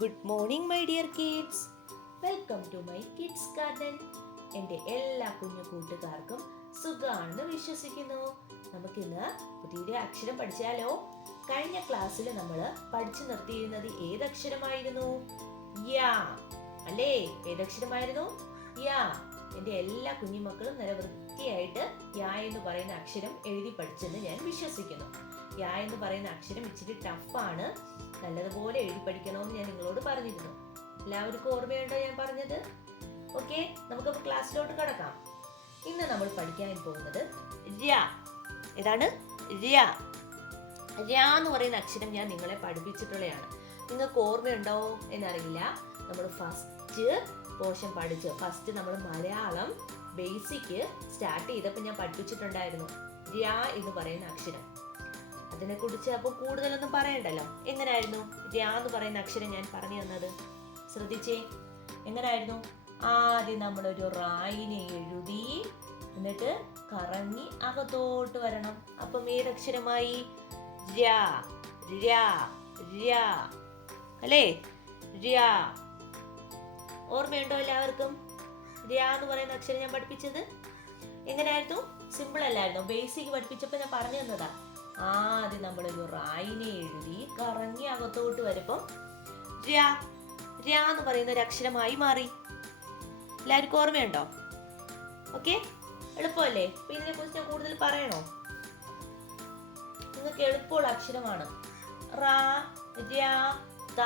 Good morning my dear kids. Welcome to my kids garden. എൻ്റെ എല്ലാ കുഞ്ഞു കൂട്ടുകാർക്കും സുഖമാണെന്ന് വിശ്വസിക്കുന്നു. നമുക്കിന്ന് പുതിയൊരു അക്ഷരം പഠിച്ചാലോ? കഴിഞ്ഞ ക്ലാസ്സിൽ നമ്മൾ പഠിച്ചു നിർത്തിയിരുന്നത് ഏതക്ഷരമായിരുന്നു? യാ അല്ലേ? ഏതക്ഷരമായിരുന്നു? യാ. എൻ്റെ എല്ലാ കുഞ്ഞുമക്കളും നല്ല വൃത്തിയായിട്ട് യാ എന്ന് പറയുന്ന അക്ഷരം എഴുതി പഠിച്ചെന്ന് ഞാൻ വിശ്വസിക്കുന്നു. യാ എന്ന് പറയുന്ന അക്ഷരം ഇച്ചിരി ടഫാണ്. നല്ലതുപോലെ എഴുതി പഠിക്കണമെന്ന് ഞാൻ നിങ്ങളോട് പറഞ്ഞിരുന്നു. എല്ലാവർക്കും ഓർമ്മയുണ്ടോ ഞാൻ പറഞ്ഞത്? ഓക്കെ, നമുക്ക് ക്ലാസ്സിലോട്ട് കടക്കാം. ഇന്ന് നമ്മൾ പഠിക്കാൻ പോകുന്നത് ര. ഏതാണ്? ര. ര എന്ന് പറയുന്ന അക്ഷരം ഞാൻ നിങ്ങളെ പഠിപ്പിച്ചിട്ടുള്ളതാണ്. നിങ്ങൾക്ക് ഓർമ്മയുണ്ടോ എന്നറിയില്ല. നമ്മൾ ഫസ്റ്റ് പോർഷൻ പഠിച്ചു. ഫസ്റ്റ് നമ്മൾ മലയാളം ബേസിക് സ്റ്റാർട്ട് ചെയ്തപ്പോൾ ഞാൻ പഠിപ്പിച്ചിട്ടുണ്ടായിരുന്നു ര എന്ന് പറയുന്ന അക്ഷരം. അതിനെ കുറിച്ച് അപ്പോൾ കൂടുതലൊന്നും പറയണ്ടല്ലോ. എങ്ങനെയായിരുന്നു ര എന്ന് പറയുന്ന അക്ഷരം ഞാൻ പറഞ്ഞു തന്നത്? ശ്രദ്ധിച്ചേ, എങ്ങനെയായിരുന്നു? ആദ്യം നമ്മളൊരു റായിനെ എഴുതി, എന്നിട്ട് കറങ്ങി അകത്തോട്ട് വരണം. അപ്പം ഏതക്ഷരമായി? ര. ര. ര അല്ലേ? ര. ഓർമ്മയുണ്ടോ എല്ലാവർക്കും? ര എന്ന് പറയുന്ന അക്ഷരം ഞാൻ പഠിപ്പിച്ചത് എങ്ങനെയായിരുന്നു? സിമ്പിൾ അല്ലായിരുന്നു? ബേസിക് പഠിപ്പിച്ചപ്പോൾ ഞാൻ പറഞ്ഞു തന്നതാ. ആദ്യം നമ്മളൊരു റായിനെ എഴുതി കറങ്ങി അകത്തോട്ട് വരുമ്പം ര. ര എന്ന് പറയുന്ന ഒരു അക്ഷരമായി മാറി. എല്ലാവർക്കും ഓർമ്മയുണ്ടോ? ഓക്കെ, എളുപ്പമല്ലേ? അപ്പൊ ഇതിനെ കുറിച്ച് ഞാൻ കൂടുതൽ പറയണോ? നിങ്ങൾക്ക് എളുപ്പമുള്ള അക്ഷരമാണ്. റ, ര, ത,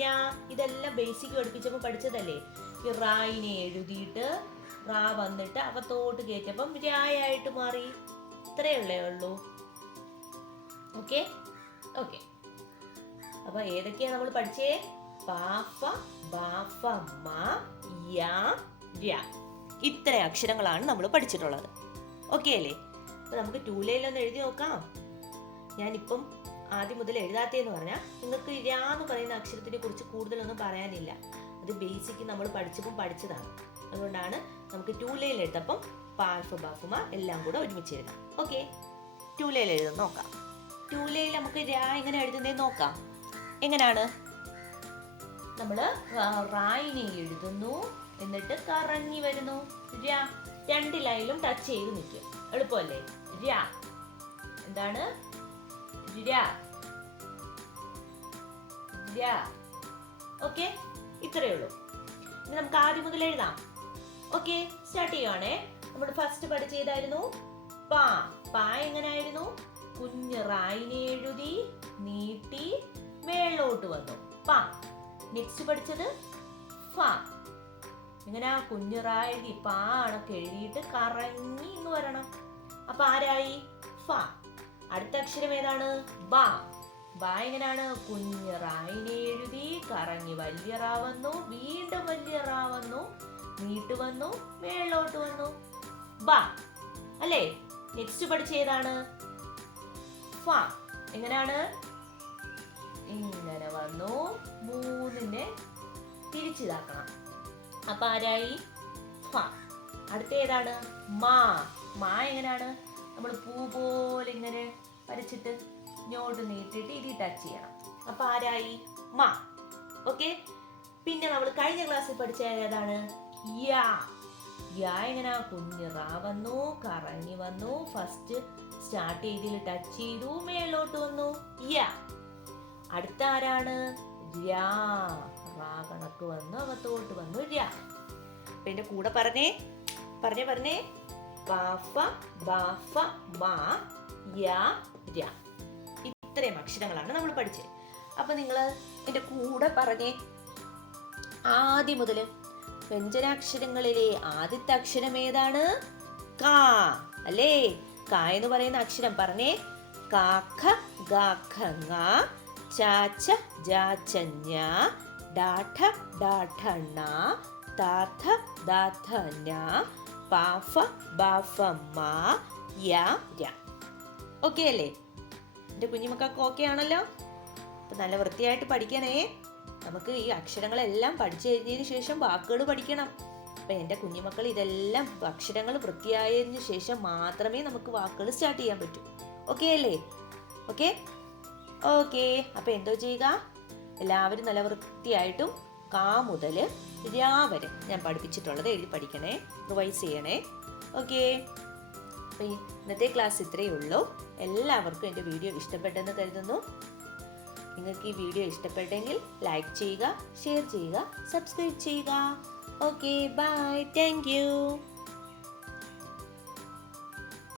ന ഇതെല്ലാം ബേസിക് പഠിപ്പിച്ചപ്പോൾ പഠിച്ചതല്ലേ? ഈ റായിനെ എഴുതിയിട്ട് റാ വന്നിട്ട് അകത്തോട്ട് കയറ്റപ്പം രായായിട്ട് മാറി. ഇത്രയേ ഉള്ളൂ. Okay okay. അപ്പൊ ഏതൊക്കെയാ നമ്മൾ പഠിച്ചേ? പാഫ, ബാഫ, മ, യ, ര. ഇത്ര അക്ഷരങ്ങളാണ് നമ്മൾ പഠിച്ചിട്ടുള്ളത്. ഓക്കെ അല്ലേ? അപ്പൊ നമുക്ക് ടൂലയിലൊന്ന് എഴുതി നോക്കാം. ഞാനിപ്പം ആദ്യം മുതൽ എഴുതാത്തേന്ന് പറഞ്ഞാൽ നിങ്ങൾക്ക് ര എന്ന് പറയുന്ന അക്ഷരത്തിനെ കുറിച്ച് കൂടുതലൊന്നും പറയാനില്ല. അത് ബേസിക് നമ്മൾ പഠിച്ചപ്പോൾ പഠിച്ചതാണ്. അതുകൊണ്ടാണ് നമുക്ക് ടൂലയിൽ എഴുതപ്പം പാൽഫ, ബാഫുമ എല്ലാം കൂടെ ഒരുമിച്ച് എഴുതാം. ഓക്കെ, ടൂലയിൽ എഴുതാൻ നോക്കാം. ടൂലയിൽ നമുക്ക് ര എങ്ങനെ എഴുതുന്നതെന്ന് നോക്കാം. എങ്ങനെയാണ്? നമ്മള് റായിനെ എഴുതുന്നു, എന്നിട്ട് കറങ്ങി വരുന്നു. ര. രണ്ട് ലൈനിലും ടച്ച് ചെയ്ത് നിൽക്കും. എളുപ്പമല്ലേ? ര. എന്താണ്? ര. ര. ഓക്കെ, ഇത്രയേ ഉള്ളൂ. ഇനി നമുക്ക് ആദ്യം മുതൽ എഴുതാം. ഓക്കെ, സ്റ്റാർട്ട് ചെയ്യുവാണേ. നമ്മൾ ഫസ്റ്റ് പഠിച്ചതായിരുന്നു പാ. പാ എങ്ങനെയായിരുന്നു? കുഞ്ഞ് റായിനെ എഴുതി നീട്ടി മേളോട്ട് വന്നു. പ. നെക്സ്റ്റ് പഠിച്ചത് ഫ. ഇങ്ങനെ കുഞ്ഞ് റായി എഴുതി പാ അണക്ക് എഴുതിയിട്ട് കറങ്ങി ഇങ്ങ് വരണം. അപ്പൊ ആരായി? ഫ. അടുത്ത അക്ഷരം ഏതാണ്? ബ. ബ എങ്ങനെയാണ്? കുഞ്ഞ് റായിനെ എഴുതി കറങ്ങി വലിയ റാ വന്നു, വീണ്ടും വലിയ റാ വന്നു, നീട്ട് വന്നു, മേളോട്ട് വന്നു. ബ അല്ലേ? നെക്സ്റ്റ് പഠിച്ച ഏതാണ്? ഫ. എങ്ങനെയാണ്? ഇങ്ങനെ വന്നു, മൂന്നിനെ തിരിച്ചിതാക്കണം. അപ്പൊ ആരായി? ഫ. അടുത്ത ഏതാണ്? മാ. മാ എങ്ങനെയാണ്? നമ്മൾ പൂ പോലെ ഇങ്ങനെ വരച്ചിട്ട് ഇങ്ങോട്ട് നീട്ടിട്ട് ഇത് ടച്ച് ചെയ്യണം. അപ്പൊ ആരായി? മാ. ഓക്കെ. പിന്നെ നമ്മൾ കഴിഞ്ഞ ക്ലാസ്സിൽ പഠിച്ച ഏതാണ്? യാ. യാ എങ്ങനെ? കുഞ്ഞ് റാ വന്നു, കറങ്ങി വന്നു, ഫസ്റ്റ് സ്റ്റാർട്ട് ചെയ്തിൽ ടച്ച് ചെയ്തു, മേലോട്ട് വന്നു. യാ. അടുത്ത ആരാണ്? രാ. റാ കണക്ക് വന്നു, അകത്തോട്ട് വന്നു. രാ. അപ്പൊ എന്റെ കൂടെ പറഞ്ഞേ. പറഞ്ഞേ. പാഫ, ബാഫ, മാ, യ, ര. ഇത്രയും അക്ഷരങ്ങളാണ് നമ്മൾ പഠിച്ചത്. അപ്പൊ നിങ്ങൾ എന്റെ കൂടെ പറഞ്ഞേ. ആദ്യം മുതല് വ്യഞ്ജനാക്ഷരങ്ങളിലെ ആദ്യത്തെ അക്ഷരം ഏതാണ്? കാ അല്ലേ? കാ എന്ന് പറയുന്ന അക്ഷരം പറഞ്ഞേ. കാഖ, ഗാഖ, ങ, ചാച്ച, ജാച്ച, ഞ, ഡാഠ, ഡാഠ, ണ, താഥ, ദാഥ, ന, പാഫ, ബാഫ, മ, യ, ര. ഓക്കെ അല്ലേ? എൻ്റെ കുഞ്ഞുമക്കൾക്ക് ഓക്കെ ആണല്ലോ? അപ്പൊ നല്ല വൃത്തിയായിട്ട് പഠിക്കണേ. നമുക്ക് ഈ അക്ഷരങ്ങളെല്ലാം പഠിച്ചു കഴിഞ്ഞതിന് ശേഷം വാക്കുകൾ പഠിക്കണം. അപ്പൊ എൻ്റെ കുഞ്ഞുമക്കൾ ഇതെല്ലാം അക്ഷരങ്ങൾ വൃത്തിയായതിനു ശേഷം മാത്രമേ നമുക്ക് വാക്കുകൾ സ്റ്റാർട്ട് ചെയ്യാൻ പറ്റൂ. ഓക്കെ അല്ലേ? Okay okay. അപ്പൊ എന്തോ ചെയ്യുക? എല്ലാവരും നല്ല വൃത്തിയായിട്ടും കാ മുതൽ രാ വരെ ഞാൻ പഠിപ്പിച്ചിട്ടുള്ളത് എഴുതി പഠിക്കണേ, റിവൈസ് ചെയ്യണേ. ഓക്കെ, അപ്പോൾ ഇന്നത്തെ ക്ലാസ് ഇത്രയേ ഉള്ളൂ. എല്ലാവർക്കും എൻ്റെ വീഡിയോ ഇഷ്ടപ്പെട്ടെന്ന് കരുതുന്നു. നിങ്ങൾക്ക് ഈ വീഡിയോ ഇഷ്ടപ്പെട്ടെങ്കിൽ ലൈക്ക് ചെയ്യുക, ഷെയർ ചെയ്യുക, സബ്സ്ക്രൈബ് ചെയ്യുക. Okay, bye, thank U.